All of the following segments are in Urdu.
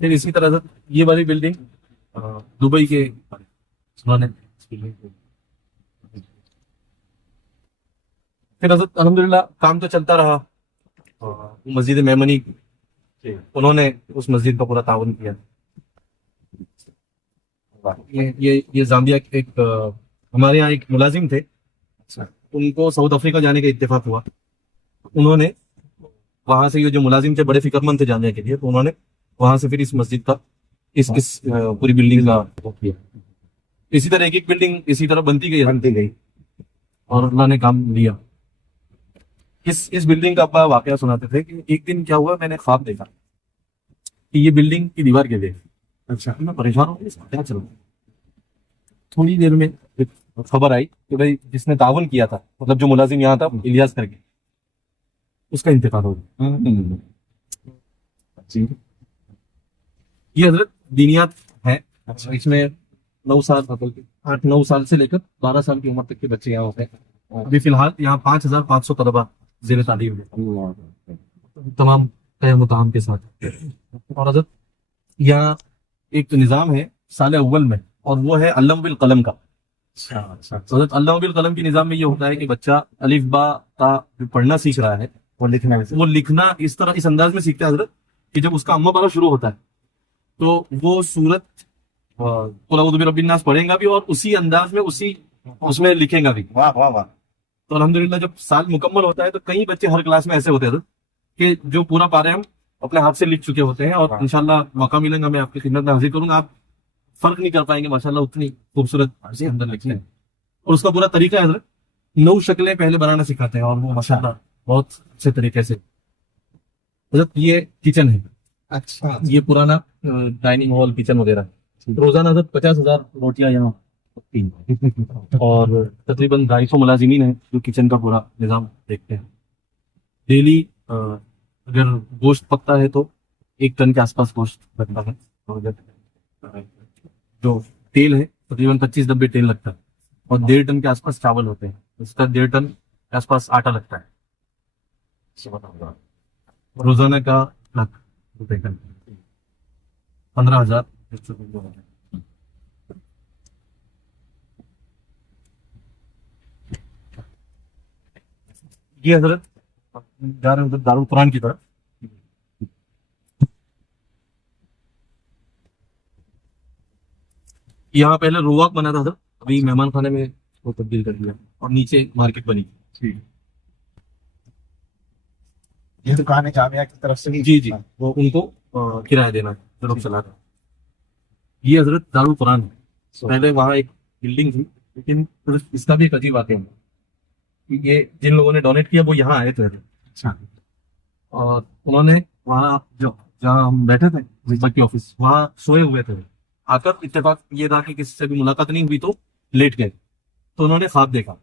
پھر اسی طرح سے یہ والی بلڈنگ دبئی کے انہوں نے پھر حضرت الحمدللہ کام تو چلتا رہا. مسجد میمنی انہوں نے اس مسجد کا پورا تعاون کیا. یہ زامبیا ایک ہمارے یہاں ایک ملازم تھے, ان کو ساؤتھ افریقہ جانے کا اتفاق ہوا. انہوں نے وہاں سے یہ جو ملازم تھے بڑے فکر مند تھے جانے کے لیے, تو انہوں نے وہاں سے پھر اس مسجد کا اس پوری بلڈنگ کا کیا. اسی طرح ایک ایک بلڈنگ اسی طرح بنتی گئی اور اللہ نے کام لیا. اس بلڈنگ کا ابا واقعہ سناتے تھے کہ ایک دن کیا ہوا, میں نے خواب دیکھا کہ یہ بلڈنگ کی دیوار گر گئی. اچھا, میں پریشان ہو گیا کیا چل رہا. تھوڑی دیر میں خبر آئی کہ بھائی جس نے تعاون کیا تھا, مطلب جو ملازم یہاں تھا الیاس کر کے, اس کا انتقال ہو گیا. یہ حضرت دینیات ہے. اس میں 8-9 سال سے لے کر 12 سال کی عمر تک کے بچے یہاں ہوتے ہیں. ابھی فی الحال یہاں 5,500 طلبا زیر تعلیم ہے, تمام قیام و طعام کے ساتھ. اور حضرت یہاں ایک نظام ہے سال اول میں, اور وہ ہے علم بالقلم کا. حضرت علم بالقلم کے نظام میں یہ ہوتا ہے کہ بچہ الف با تا پڑھنا سیکھ رہا ہے, وہ لکھنا اس طرح اس انداز میں سیکھتا ہے حضرت کہ جب اس کا اما پارا شروع ہوتا ہے تو وہ سورت قل اعوذ برب الناس پڑھیں گا بھی, اور اسی انداز میں اس میں لکھیں گا بھی. تو الحمدللہ جب سال مکمل ہوتا ہے تو کئی بچے ہر کلاس میں ایسے ہوتے ہیں کہ جو پورا پارے ہم اپنے ہاتھ سے لکھ چکے ہوتے ہیں, اور انشاءاللہ موقع ملے گا میں آپ کی خدمت میں حاضر کروں گا. آپ فرق نہیں کر پائیں گے ماشاءاللہ, اتنی خوبصورت اندر لکھتے ہیں. اور اس کا پورا طریقہ ہے حضرت 9 شکلیں پہلے بنانا سکھاتے ہیں, اور وہ ماشاءاللہ بہت اچھے طریقے سے. حضرت یہ کچن ہے. اچھا, یہ پرانا ڈائننگ ہال کچن وغیرہ. روزانہ حضرت 50,000 روٹیاں یہاں پکتی ہیں, اور تقریباً 250 ملازمین ہیں جو کچن کا پورا نظام دیکھتے ہیں. ڈیلی اگر گوشت پکتا ہے تو 1 ٹن کے آس پاس گوشت بنتا ہے. جو تیل ہے تقریباً 25 ڈبے تیل لگتا ہے, اور 1.5 ٹن کے آس پاس چاول ہوتے ہیں. اس کا 1.5 ٹن کے آس پاس آٹا لگتا ہے. روزانہ کا ₹1,00,000 کا 15,000. یہ حضرت جا رہے ہیں دارالقرآن کی طرف. یہاں پہلے رواق بنا تھا حضرت, ابھی مہمان خانے میں وہ تبدیل کر دیا, اور نیچے مارکیٹ بنی. یہ دکان ہے جامعہ کی طرف سے. جی وہ ان کو کرایہ دینا ہے. یہ حضرت دارالقرآن ہے. پہلے وہاں ایک بلڈنگ تھی, لیکن اس کا بھی ایک عجیب واقعہ ہے. یہ جن لوگوں نے ڈونیٹ کیا وہ یہاں آئے تھے, اور انہوں نے وہاں جہاں ہم بیٹھے تھے وزٹ کے آفس, وہاں سوئے ہوئے تھے. آ کر اتفاق یہ تھا کہ کسی سے بھی ملاقات نہیں ہوئی تو لیٹ گئے. تو انہوں نے خواب دیکھا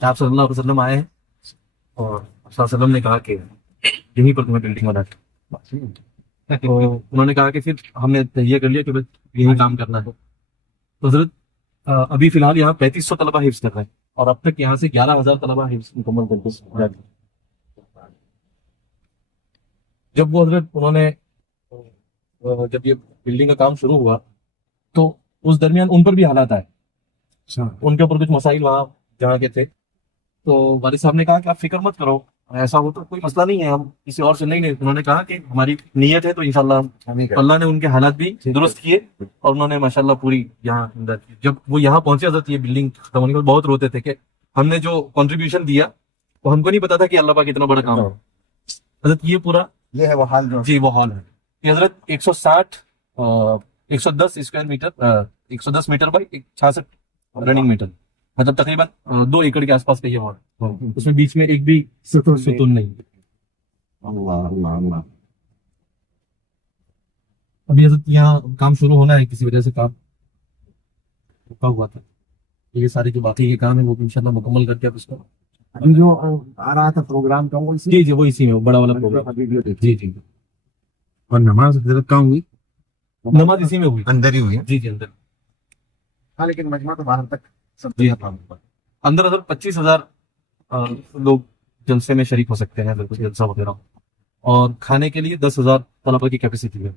کہ آپ صلی اللہ علیہ وسلم آئے ہیں, اور صلی اللہ علیہ وسلم نے کہا کہ یہیں پر تمہیں بلڈنگ بنا کے. تو انہوں نے کہا کہ پھر ہم نے تہیہ کر لیا کہ یہی کام کرنا ہے. تو حضرت ابھی فی الحال یہاں 3,500 طلبہ حفظ کر رہے ہیں, اور اب تک یہاں سے 11,000 طلبہ حفظ مکمل کر کے. جب وہ حضرت انہوں نے جب یہ بلڈنگ کا کام شروع ہوا تو اس درمیان ان پر بھی حالات آئے. ان کے اوپر کچھ مسائل وہاں جہاں کے تھے, تو والد صاحب نے کہا کہ آپ فکر مت کرو, ایسا ہو تو کوئی مسئلہ نہیں ہے, ہم کسی اور سے نہیں. انہوں نے کہا کہ ہماری نیت ہے تو انشاءاللہ اللہ نے ان کے حالات بھی درست کیے, اور انہوں نے ماشاءاللہ پوری یہاں امداد کی. جب وہ یہاں پہنچے حضرت یہ بلڈنگ ختم ہونے کے بعد بہت روتے تھے کہ ہم نے جو کنٹریبیوشن دیا وہ ہم کو نہیں پتا تھا کہ اللہ پاک اتنا بڑا کام ہے. حضرت یہ پورا یہ ہے وہ ہال جو جی وہ ہال ہے. یہ حضرت 110 square metre 110 metre by 66 running metre, مطلب تقریباً 2 ایکڑ کے آس پاس کا یہ ہال. اس میں بیچ میں ایک بھی ستون نہیں. اللہ. ابھی حضرت یہاں کام شروع ہونا ہے, کسی وجہ سے کام رکا ہوا تھا. یہ سارے جو باقی کے کام ہے وہ انشاءاللہ مکمل کر کے اب اس کو جو آ رہا تھا پروگرام کا وہ جی وہ اسی میں بڑا والا پروگرام. جی اور نماز حضرت کہاں ہوئی؟ نماز اسی میں ہوئی, اندر ہی ہوئی. جی اندر. ہاں لیکن مجمع تو باہر تک سب اندر حضرت 25,000 لوگ جلسے میں شریک ہو سکتے ہیں, جلسہ وغیرہ, اور کھانے کے لیے 10,000 طلبہ کی کیپیسٹی ہے.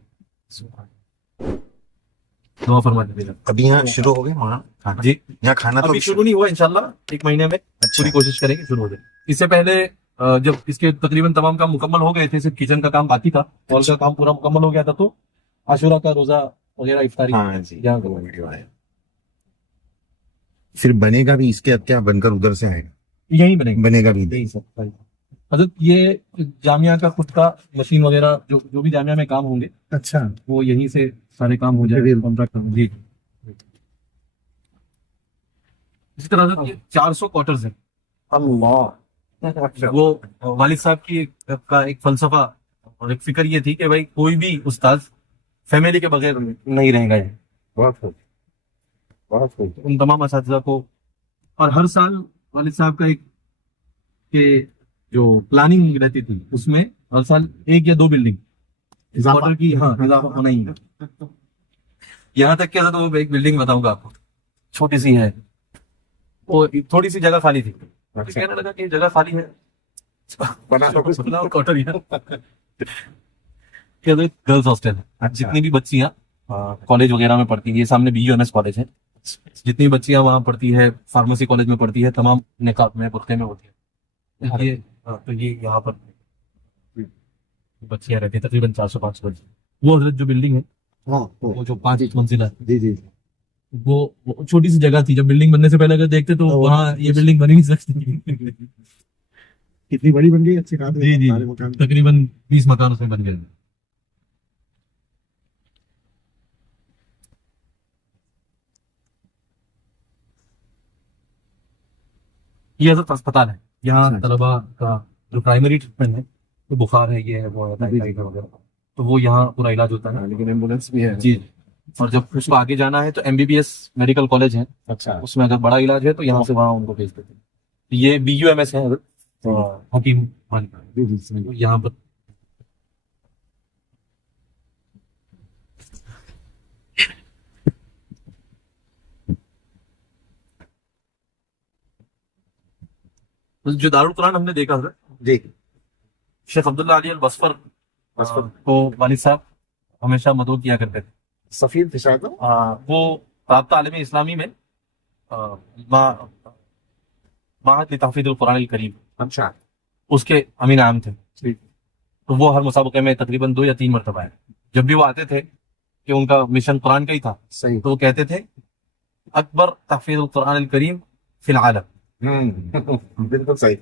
دعا فرما دیجیے. ابھی یہاں شروع ہو گئے وہاں کھانا؟ جی یہاں کھانا تو ابھی شروع نہیں ہوا, انشاءاللہ 1 مہینے میں پوری کوشش کریں گے شروع ہو جائے. اس سے پہلے جب اس کے تقریباً تمام کام مکمل ہو گئے تھے, صرف کچن کا کام باقی تھا, ہال کا کام پورا مکمل ہو گیا تھا, تو عاشورہ کا روزہ وغیرہ افطاری ہاں جی یہاں وہ ویڈیو آیا. پھر بنے گا بھی اس کے اب کیا بن کر ادھر سے آئے گا؟ یہیں بنے گا. بنے گا بھی یہی سب حضرت, یہ جامعہ کا خود کا مشین وغیرہ جو بھی جامعہ میں کام ہوں گے اچھا وہ یہیں سے سارے کام ہو جائے, کانٹریکٹ. جی اسی طرح حضرت یہ 400 کوارٹرز ہیں. اللہ. وہ والد صاحب کی کا ایک فلسفہ اور ایک فکر یہ تھی کہ بھائی کوئی بھی استاذ فیملی کے بغیر نہیں رہے گا. یہ بہت خوب بہت خوب. ان تمام اساتذہ کو, اور ہر سال والد صاحب کا ایک کہ جو پلاننگ رہتی تھی اس میں ہر سال 1 یا 2 بلڈنگ کوارٹر کی اضافہ ہونا ہی ہے. یہاں تک کہ حضرت وہ ایک بلڈنگ بتاؤں گا آپ کو, چھوٹی سی ہے, وہ تھوڑی سی جگہ خالی تھی, کہنے لگا کہ جگہ خالی ہے کوارٹر ہی گرلز ہاسٹل ہے. جتنی بھی بچیاں کالج وغیرہ میں پڑھتی ہیں, یہ سامنے BUMS کالج ہے, جتنی بچیاں وہاں پڑھتی ہے, فارمیسی کالج میں پڑھتی ہے, تمام نقاب میں برقعے میں ہوتی ہے. یہ تو یہ یہاں پر بچیاں رہتی ہیں تقریباً 400-500 بچی. وہ حضرت جو بلڈنگ ہے وہ جو 5 منزلہ ہے, جی جی وہ چھوٹی سی جگہ تھی. جب بلڈنگ بننے سے پہلے اگر دیکھتے تو وہاں یہ بلڈنگ بن ہی نہیں سکتی. کتنی بڑی بن گئی, اچھی جی جی تقریباً 20 مکان اس میں بن گئے. یہ حضرت اسپتال ہے. یہاں طلبا کا جو پرائمری ٹریٹمنٹ ہے, تو بخار ہے, یہ ہے, وہ ہے, ٹائیفائڈ وغیرہ, تو وہ یہاں پورا علاج ہوتا ہے. لیکن ایمبولینس بھی ہے. جی, اور جب اس کو آگے جانا ہے تو MBBS میڈیکل کالج ہے, اچھا اس میں اگر بڑا علاج ہے تو یہاں سے وہاں ان کو بھیج دیتے ہیں. یہ BUMS ہے حکیم خان کا, یہاں پر جو دارالقرآن ہم نے دیکھا تھا, جی شیخ عبداللہ علی البصفر کو والد صاحب ہمیشہ مدعو کیا کرتے تھے. سفیر تھے شاید. وہ رابطہ عالم اسلامی میں معہد لتحفیظ القرآن الکریم, اچھا اس کے امین عام تھے. تو وہ ہر مسابقے میں تقریباً 2 یا 3 مرتبہ ہے. جب بھی وہ آتے تھے کہ ان کا مشن قرآن کا ہی تھا, صحیح. تو وہ کہتے تھے اکبر تحفیظ القرآن الکریم فی العالم. بالکل صحیح.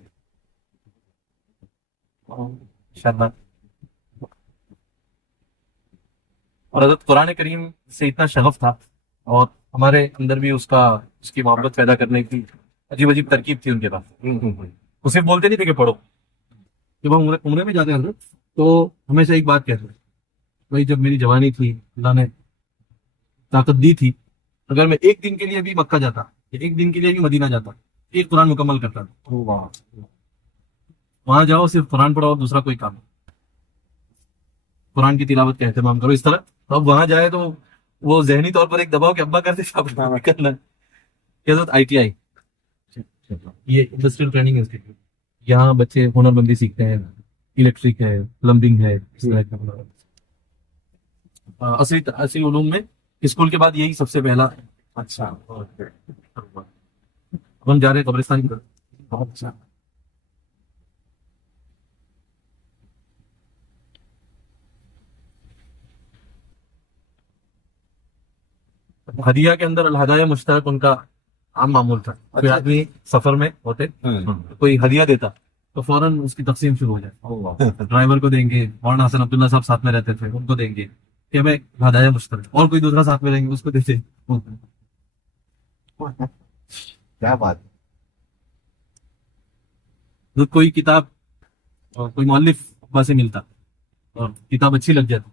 انشاءاللہ. اور حضرت قرآن کریم سے اتنا شغف تھا, اور ہمارے اندر بھی اس کی محبت پیدا کرنے کی عجیب عجیب ترکیب تھی ان کے پاس. وہ صرف بولتے نہیں تھے کہ پڑھو. جب ہم عمرے میں جاتے ہیں حضرت, تو ہمیشہ ایک بات کہتے ہیں, بھائی جب میری جوانی تھی, اللہ نے طاقت دی تھی, اگر میں 1 دن کے لیے بھی مکہ جاتا, 1 دن کے لیے بھی مدینہ جاتا, ایک قرآن مکمل کرتا تھا. وہاں جاؤ, صرف قرآن پڑھو اور دوسرا کوئی کام, قرآن کی تلاوت کا اہتمام کرو. اس طرح اب وہاں جائے تو وہ ذہنی طور پر ایک دباؤ کہ ابا کرتے کرنا. حضرت ITI, یہ انڈسٹریل ٹریننگ انسٹیٹیوٹ, یہاں بچے ہنر مندی سیکھتے ہیں, الیکٹرک ہے, پلمبنگ ہے, اس طرح کا ہنر. اصلی علوم میں اسکول کے بعد یہی سب سے پہلا. اچھا ہم جا رہے ہیں قبرستان کی طرف. اچھا ہدیہ کے اندر الہدایہ مشترک ان کا عام معمول تھا. کوئی آدمی سفر میں ہوتے, کوئی ہدیہ دیتا تو فوراً اس کی تقسیم شروع ہو جائے. ڈرائیور کو دیں گے, مولانا حسن عبداللہ صاحب ساتھ میں رہتے تھے, ان کو دیں گے کہ ہمیں ہدایہ مشترک, اور کوئی دوسرا ساتھ میں رہیں گے اس کو دیتے. کیا بات. کوئی کتاب کوئی مؤلف سے ملتا اور کتاب اچھی لگ جاتی,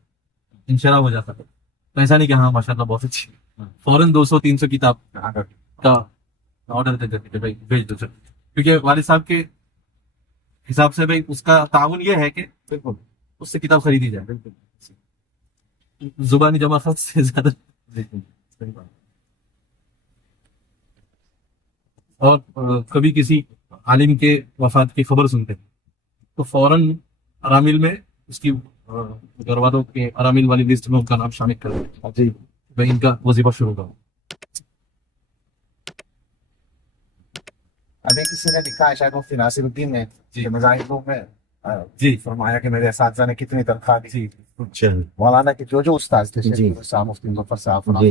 انشرا ہو جاتا, تو ایسا نہیں کہ ہاں ماشاءاللہ بہت اچھی, فوراً 200-300 کتاب کا آرڈر دیتے تھے کہ بھائی بھیج دو. کیونکہ والد صاحب کے حساب سے بھائی اس کا تعاون یہ ہے کہ اس سے کتاب خریدی جائے, زبانی جمع خط سے زیادہ. اور کبھی کسی عالم کے وفات کی خبر سنتے تو فوراً ارامل میں اس کی گھر والوں کے ارامل والی لسٹ میں ان کا نام شامل کر دیں. جی میں ان کا وظیفہ شروع کروں. ابھی کسی نے لکھا ہے شاید مفتی ناصر الدین نے جی. کہ مذاہبوں میں جی فرمایا کہ میرے اساتذہ نے کتنی تنخواہ دی. جی چل مولانا کے جو استاد تھے جی. شیخ صاحب مفتی مظفر صاحب جی.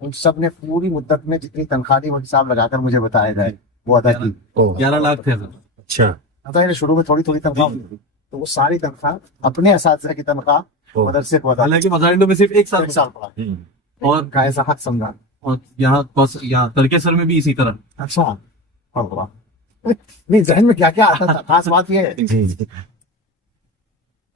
ان سب نے پوری مدت میں جتنی تنخواہ دی وہ حساب لگا کر مجھے بتایا جائے وہ ادا کی. 11 لاکھ تھے حضرت. اچھا تو شروع میں تھوڑی تھوڑی تنخواہ ہوتی تھی تو وہ ساری تنخواہ اپنے اساتذہ کی تنخواہ مدرسے کو ادا حالانکہ مظاہروں میں صرف ایک سال ایک سال پڑھا اور کا ایسا حق سمجھا. اور یہاں ترکیسر میں بھی اسی طرح. اچھا اللہ. نہیں ذہن میں کیا کیا آتا تھا خاص بات یہ ہے. جی جی.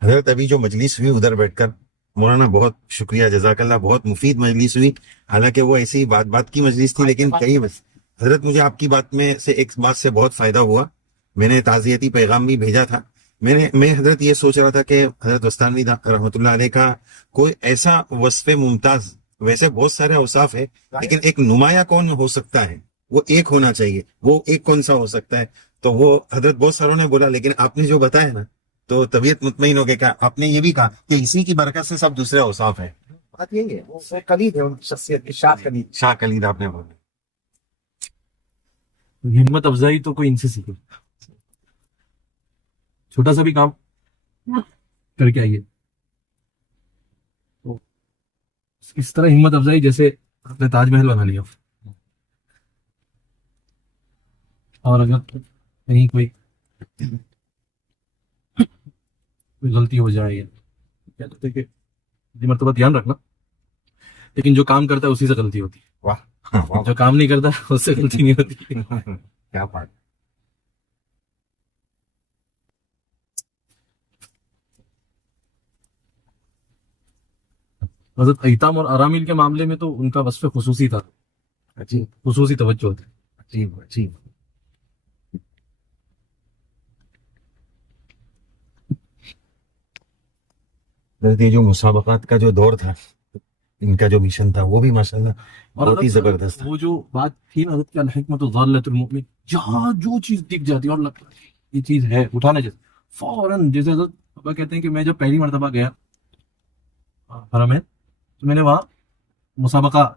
حضرت ابھی جو مجلس ہوئی ادھر بیٹھ کر مولانا بہت شکریہ جزاک اللہ, بہت مفید مجلس ہوئی. حالانکہ وہ ایسی بات کی مجلس تھی لیکن کئی حضرت مجھے آپ کی بات میں سے ایک بات سے بہت فائدہ ہوا. میں نے تعزیتی پیغام بھی بھیجا تھا. میں حضرت یہ سوچ رہا تھا کہ حضرت وستانی رحمۃ اللہ علیہ کا کوئی ایسا وصف ممتاز, ویسے بہت سارے اوصاف ہے لیکن ایک نمایاں کون ہو سکتا ہے, وہ ایک ہونا چاہیے, وہ ایک کون سا ہو سکتا ہے؟ تو وہ حضرت بہت ساروں نے بولا لیکن آپ نے جو بتایا نا تو طبیعت مطمئن ہو گئی. کہ آپ نے یہ بھی کہا کہ اسی کی برکت سے سب دوسرے اوصاف ہیں. بات یہی ہے وہ کلید ہے ان شخصیت کی شاہ کلید. شاہ کلید آپ نے بولا. ہمت افزائی تو کوئی ان سے سیکھے, چھوٹا سا بھی کام کر کے آئیے. تو اس طرح ہمت افزائی جیسے آپ نے تاج محل بنا لیا. اور اگر کہیں کوئی غلطی ہو جائے کیا کہتے کہ مرتبہ دھیان رکھنا, لیکن جو کام کرتا ہے اسی سے غلطی ہوتی ہے, واہ جو کام نہیں کرتا اس سے غلطی نہیں ہوتی. کیا بات. حضرت ایتام اور ارامل کے معاملے میں تو ان کا وصف خصوصی تھا, عجیب خصوصی توجہ تھی. عجیب عجیب. حضرت یہ جو مسابقات کا جو دور تھا, ان کا جو مشن تھا وہ بھی ماشاءاللہ اور بہت ہی حضرت زبردست تھا. وہ جو بات تھی نا حضرت کی الحکمت ضالۃ المؤمن, جہاں جو چیز دکھ جاتی ہے اور لگتا ہے یہ چیز ہے اٹھانا جیسے فوراً, جیسے حضرت پاپا کہتے ہیں کہ میں جب پہلی مرتبہ گیا حرم ہے تو میں نے وہاں مسابقہ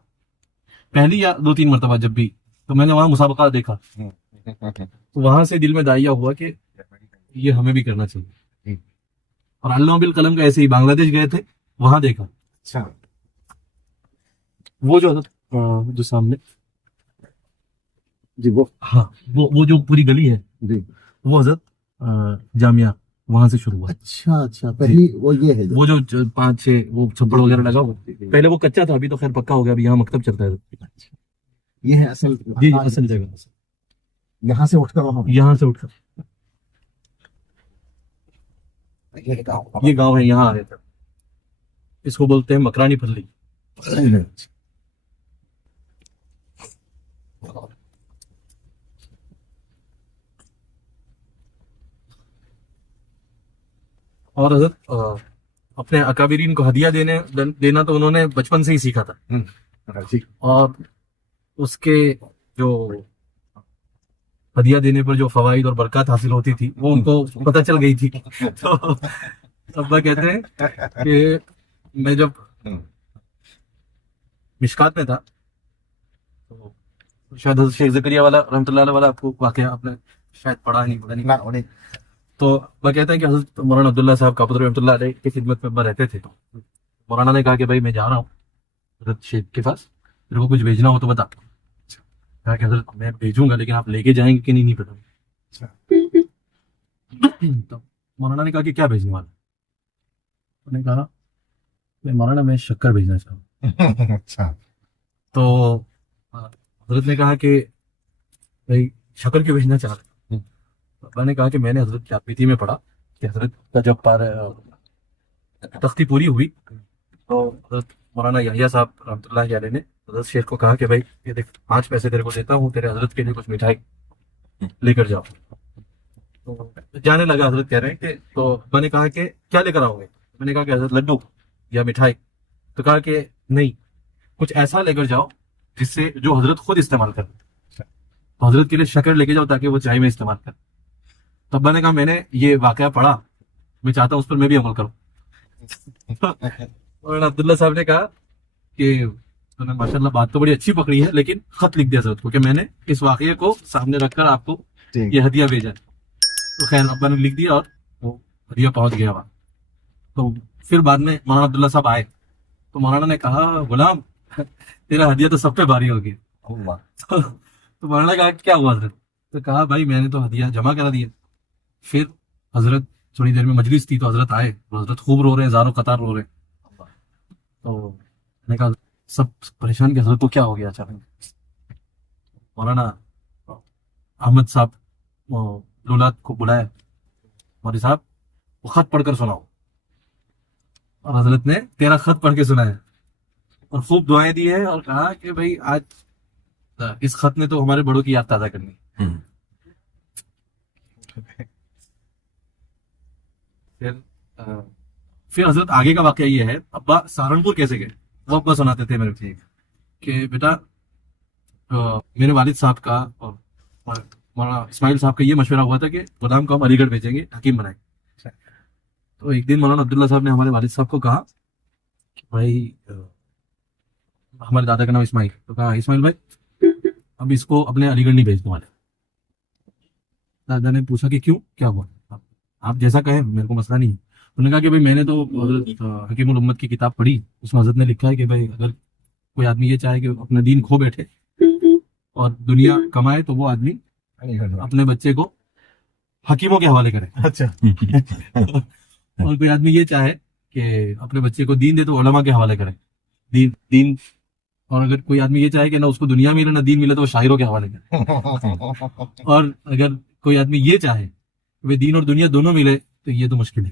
پہلی یا 2-3 مرتبہ جب بھی تو میں نے وہاں مسابقہ دیکھا, تو وہاں سے دل میں داعیہ ہوا کہ یہ ہمیں بھی کرنا چاہیے. اور علامہ بالقلم کا ایسے ہی بنگلہ دیش گئے تھے, وہاں دیکھا اچھا وہ جو حضرت جو سامنے جی وہ ہاں وہ جو پوری گلی ہے جی وہ حضرت جامعہ وہاں سے شروع ہوا. اچھا پہلی وہ یہ ہے وہ جو 5-6 وہ چھپڑ وغیرہ لگا ہوا, پہلے وہ کچا تھا, ابھی تو خیر پکا ہو گیا, ابھی یہاں مکتب چلتا ہے. یہ ہے اصل جی اصل جگہ یہاں سے اٹھ کر وہاں یہاں سے اٹھ کر یہ گاؤں یہ گاؤں ہے, یہاں آئے تھے. اس کو بولتے ہیں مکرانی پھلی. اور حضرت اپنے اکابرین کو ہدیہ دینا تو انہوں نے بچپن سے ہی سیکھا تھا, اور اس کے جو ہدیہ دینے پر جو فوائد اور برکات حاصل ہوتی تھی وہ ان کو پتہ چل گئی تھی. تو ابا کہتے ہیں کہ میں جب مشکات میں تھا تو شاید حضرت شیخ زکریا والا رحمۃ اللہ علیہ والا آپ کو واقعہ آپ نے شاید پڑھا نہیں. تو وہ کہتے ہیں کہ حضرت مولانا عبداللہ صاحب کاپدر رحمۃ اللہ علیہ کی خدمت میں رہتے تھے. تو مولانا نے کہا کہ بھائی میں جا رہا ہوں حضرت شیخ کے پاس, میرے کو کچھ بھیجنا ہو تو بتا. کہا کہ حضرت میں بھیجوں گا لیکن آپ لے کے جائیں گے کہ نہیں پتا. تو مولانا نے کہا کہ کیا بھیجنے والا؟ انہوں نے کہا کہ مولانا میں شکر بھیجنا چاہوں. اچھا تو حضرت نے کہا کہ بھائی شکر کیوں بھیجنا چاہ رہے؟ ابا نے کہا کہ میں نے حضرت کی آپیتی میں پڑھا کہ حضرت کا جب تختی پوری ہوئی تو حضرت مولانا یحییٰ صاحب رحمۃ اللہ علیہ نے حضرت شیخ کو کہا کہ بھائی یہ دیکھ 5 پیسے تیرے کو دیتا ہوں, تیرے حضرت کے لیے کچھ مٹھائی لے کر جاؤ. تو جانے لگا, حضرت کہہ رہے ہیں کہ تو ابا نے کہا کہ کیا لے کر آؤ گے؟ میں نے کہا کہ حضرت لڈو یا مٹھائی. تو کہا کہ نہیں, کچھ ایسا لے کر جاؤ جس سے جو حضرت خود استعمال کر, تو حضرت کے لیے شکر لے کے جاؤ تاکہ وہ چائے میں استعمال کر. تو ابا نے کہا میں نے یہ واقعہ پڑھا, میں چاہتا ہوں اس پر میں بھی عمل کروں. مولانا عبداللہ صاحب نے کہا کہ تو نے ماشاءاللہ بات تو بڑی اچھی پکڑی ہے، لیکن خط لکھ دیا حضرت کو کہ میں نے اس واقعے کو سامنے رکھ کر آپ کو ٹھیک یہ ہدیہ بھیجا ہے۔ تو خیر ابا نے لکھ دیا اور وہ ہدیہ پہنچ گیا وہاں۔ تو پھر بعد میں مولانا عبداللہ صاحب آئے تو مولانا نے کہا غلام تیرا ہدیہ تو سب پہ بھاری ہو گیا۔ تو مولانا نے کہا کیا ہوا حضرت؟ تو کہا بھائی میں نے تو ہدیہ جمع کرا دیا۔ پھر حضرت تھوڑی دیر میں مجلس تھی تو حضرت آئے، حضرت خوب رو رہے ہیں، زاروں قطار رو رہے ہیں۔ تو میں نے کہا سب پریشان کہ حضرت کو کیا ہو گیا اچانک؟ مولانا احمد صاحب لولاد کو بلایا، مولوی صاحب وہ خط پڑھ کر سناؤ، اور حضرت نے تیرا خط پڑھ کے سنایا اور خوب دعائیں دی ہے اور کہا کہ بھائی آج اس خط نے تو ہمارے بڑوں کی یاد تازہ کرنی۔ پھر حضرت آگے کا واقعہ یہ ہے، ابا سہارنپور کیسے گئے وہ ابا سناتے تھے میرے کو کہ بیٹا میرے والد صاحب کا اور مولانا اسماعیل صاحب کا یہ مشورہ ہوا تھا کہ غلام کو ہم علی گڑھ بھیجیں گے حکیم بنائیں۔ تو ایک دن مولانا عبداللہ صاحب نے ہمارے والد صاحب کو کہا کہ بھائی ہمارے دادا کا نام اسماعیل، تو کہا اسماعیل بھائی اب اس کو اپنے علی گڑھ نہیں بھیجنے والے۔ دادا نے پوچھا کہ کیوں، کیا ہوا؟ آپ جیسا کہیں، میرے کو مسئلہ نہیں ہے۔ انہوں نے کہا کہ بھائی میں نے تو حضرت حکیم الامت کی کتاب پڑھی، اس میں حضرت نے لکھا ہے کہ بھائی اگر کوئی آدمی یہ چاہے کہ اپنا دین کھو بیٹھے اور دنیا کمائے تو وہ آدمی اپنے بچے کو حکیموں کے حوالے کرے، اچھا اور کوئی آدمی یہ چاہے کہ اپنے بچے کو دین دے تو علماء کے حوالے کرے دین، اور اگر کوئی آدمی یہ چاہے کہ نہ اس کو دنیا ملے نہ دین ملے تو وہ شاعروں کے حوالے کرے، اور اگر کوئی آدمی یہ چاہے کہ دین اور دنیا دونوں ملے تو یہ تو مشکل ہے۔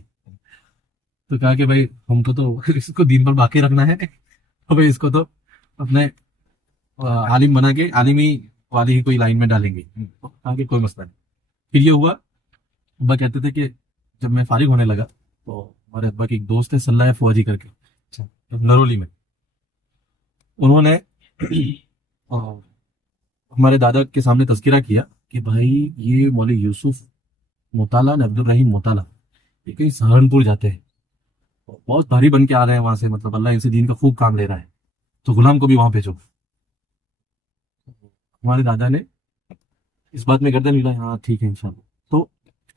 تو کہا کہ بھائی ہم کو تو اس کو دین پر باقی رکھنا ہے، بھائی اس کو تو اپنے عالم بنا کے عالمی والی ہی کوئی لائن میں ڈالیں گے۔ کہا کہ کوئی مسئلہ نہیں۔ پھر یہ ہوا، ابا کہتے تھے کہ جب میں فارغ ہونے لگا تو ہمارے ابا کے ایک دوست ہے صلاح فوجی کر کے نرولی میں، انہوں نے ہمارے دادا کے سامنے تذکرہ کیا کہ بھائی یہ مولوی یوسف مطالعہ عبد الرحیم مطالعہ یہ کہیں سہارنپور جاتے ہیں، بہت بھاری بن کے آ رہے ہیں وہاں سے، مطلب اللہ ان سے دین کا خوب کام لے رہا ہے، تو غلام کو بھی وہاں بھیجو۔ ہمارے دادا نے اس بات میں گردن ہلا، ہاں ٹھیک ہے انشاءاللہ۔ تو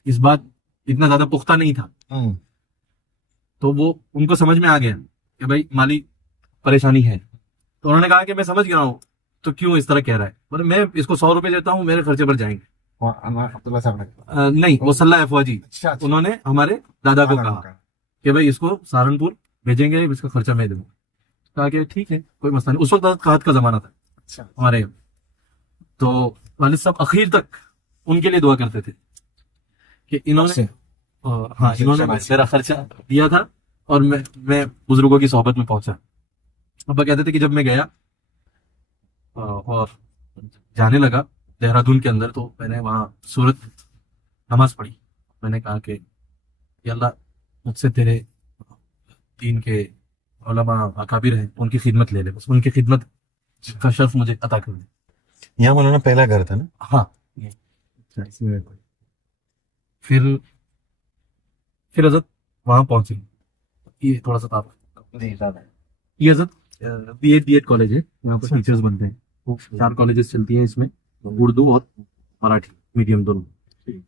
اس بات اتنا زیادہ پختہ نہیں تھا، تو وہ ان کو سمجھ میں آ گیا کہ بھائی مالی پریشانی ہے، تو انہوں نے کہا کہ میں سمجھ گیا ہوں تو کیوں اس طرح کہہ رہا ہے، بولے میں اس کو 100 روپے دیتا ہوں، میرے خرچے پر جائیں گے۔ عبداللہ صاحب نے نہیں، وہ صلاح فوجی اچھا انہوں نے ہمارے دادا کو کہا کہ بھائی اس کو سہارنپور بھیجیں گے، اس کا خرچہ میں دوں گا۔ کہا کہ ٹھیک ہے کوئی مسئلہ نہیں۔ اس وقت قحط کا زمانہ تھا اچھا ہمارے، تو والد صاحب اخیر تک ان کے لیے دعا کرتے تھے کہ انہوں نے ہاں انہوں نے میرا خرچہ دیا تھا اور میں بزرگوں کی صحبت میں پہنچا۔ ابا کہتے تھے کہ جب میں گیا اور جانے لگا دہرادون کے اندر تو میں نے وہاں سورت نماز پڑھی، میں نے کہا کہ یا اللہ مجھ سے تیرے دین کے علماء اکابر ہیں ان کی خدمت لے لے، بس ان کی خدمت کا شرف مجھے عطا کر دے۔ یہاں مولانا پہلا گھر تھا نا؟ ہاں پھر حضرت وہاں پہنچے، یہ تھوڑا سا تھا یہ حضرت بی ایڈ کالج ہے، یہاں پر ٹیچرز بنتے ہیں، 4 کالجز چلتی ہیں اس میں، اردو اور مراٹھی میڈیم دونوں۔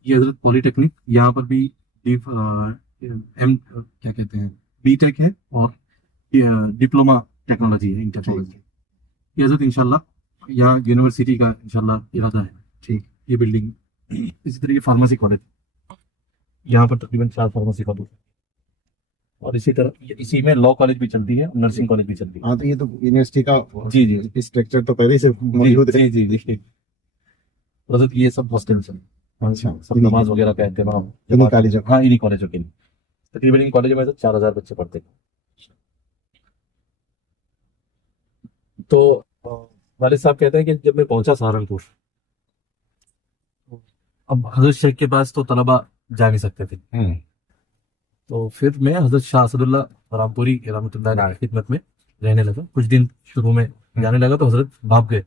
یہ حضرت پولی ٹیکنک، یہاں پر بھی کیا کہتے ہیں بی ٹیک ہے اور ڈپلوما ٹیکنالوجی ہے، ان ٹیکنالوجی۔ یہ حضرت انشاءاللہ یہاں یونیورسٹی کا انشاءاللہ ارادہ ہے، ٹھیک یہ بلڈنگ۔ اسی طرح یہ فارمیسی کالج، یہاں پر تقریباً 4 فارمیسی کالج، اور اسی طرح اسی میں لاء کالج بھی چلتی ہے، نرسنگ کالج بھی چلتی ہے۔ ہاں تو یہ تو یونیورسٹی کا جی جی اسٹرکچر تو پہلے سے موجود ہے۔ جی جی حضرت یہ سب ہاسٹلس ہیں، اچھا سب نماز وغیرہ کا اہتمام انہیں کالجوں ہاں انہیں کالجوں کے لیے، تقریباً ان کالجوں میں 4000 بچے پڑھتے ہیں۔ تو والد صاحب کہتے ہیں کہ جب میں پہنچا سہارنپور، اب حضرت شیخ کے پاس تو طلبا جا نہیں سکتے تھے، تو پھر میں حضرت شاہ اسد اللہ رامپوری رحمۃ اللہ علیہ کی خدمت میں رہنے لگا۔ کچھ دن شروع میں جانے لگا تو حضرت بھاپ گئے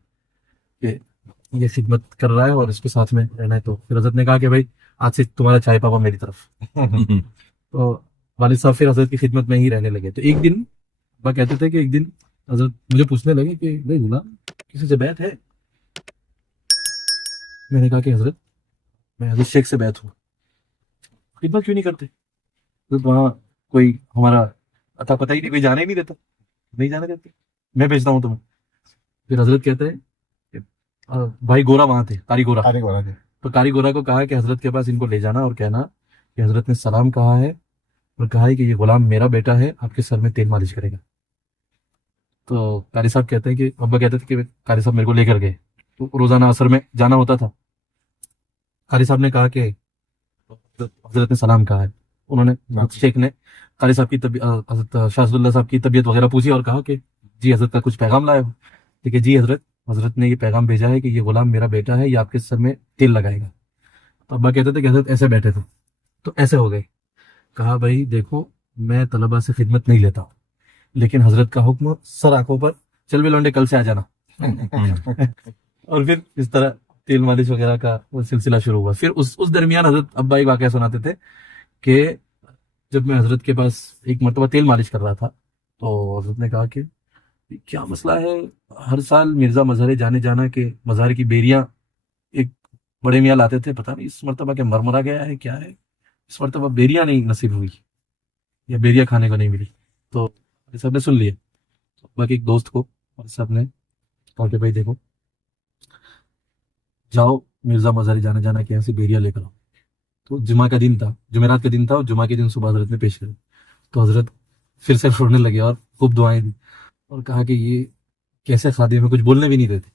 کہ یہ خدمت کر رہا ہے اور اس کے ساتھ میں رہنا ہے، تو پھر حضرت نے کہا کہ بھائی آج سے تمہارا چائے پاپا میری طرف۔ تو والد صاحب پھر حضرت کی خدمت میں ہی رہنے لگے. تو ایک دن ابا کہتے تھے کہ ایک دن حضرت مجھے پوچھنے لگے کہ بھائی غلام کسی سے بیعت ہے؟ میں نے کہا کہ حضرت میں حضرت شیخ سے بیعت ہوں. خدمت کیوں نہیں کرتے؟ حضرت وہاں کوئی ہمارا اتا پتہ ہی نہیں، کوئی جانے ہی نہیں دیتا، نہیں جانے دیتے، میں بھیجتا ہوں تمہیں. پھر حضرت کہتے ہیں کہ بھائی گورا وہاں تھے، قاری گورا. آگے بڑھا دیں. تو قاری گورا کو کہا کہ حضرت کے پاس ان کو لے جانا اور کہنا کہ حضرت نے سلام کہا ہے اور کہا ہے کہ یہ غلام میرا بیٹا ہے، آپ کے سر میں تیل مالش کرے گا. تو قاری صاحب کہتے ہیں کہ ابا کہتے تھے کہ قاری صاحب میرے کو لے کر گئے، تو روزانہ عصر میں جانا ہوتا تھا. قاری صاحب نے کہا کہ حضرت نے سلام کہا ہے. انہوں نے شیخ نے قاری صاحب کی حضرت شاہد اللہ صاحب کی طبیعت وغیرہ پوچھی اور کہا کہ جی حضرت کا کچھ پیغام لائے ہو؟ کہ جی حضرت نے یہ پیغام بھیجا ہے کہ یہ غلام میرا بیٹا ہے، یہ آپ کے سر میں تیل لگائے گا. تو ابا کہتے تھے کہ حضرت ایسے بیٹھے تھے تو ایسے ہو گئے. کہا بھائی دیکھو میں طلبا سے خدمت نہیں لیتا ہوں، لیکن حضرت کا حکم سر آنکھوں پر، چل بھی لونڈے کل سے آ جانا. اور پھر اس طرح تیل مالش وغیرہ کا وہ سلسلہ شروع ہوا. پھر اس درمیان حضرت ابا ایک واقعہ سناتے تھے کہ جب میں حضرت کے پاس ایک مرتبہ تیل مالش کر رہا تھا تو حضرت نے کہا کہ کیا مسئلہ ہے، ہر سال مرزا مظہر جانے جانا کہ مظاہر کی بیریاں ایک بڑے میاں لاتے تھے، پتہ نہیں اس مرتبہ کیا مرمرا گیا ہے کیا ہے، اس مرتبہ بیریاں نہیں نصیب ہوئی یا بیریاں کھانے کو نہیں ملی. تو سب نے سن لیا. باقی ایک دوست کو سب نے کہا کہ بھائی دیکھو جاؤ مرزا مظہر جانے جانا کہ یہاں سے بیریاں لے کر آؤ. تو جمعہ کا دن تھا، جمعرات کا دن تھا، اور جمعہ کے دن صبح حضرت نے پیش کر. تو حضرت پھر سے رونے لگے اور خوب دعائیں دی اور کہا کہ یہ کیسے خادم ہے، کچھ بولنے بھی نہیں دیتے.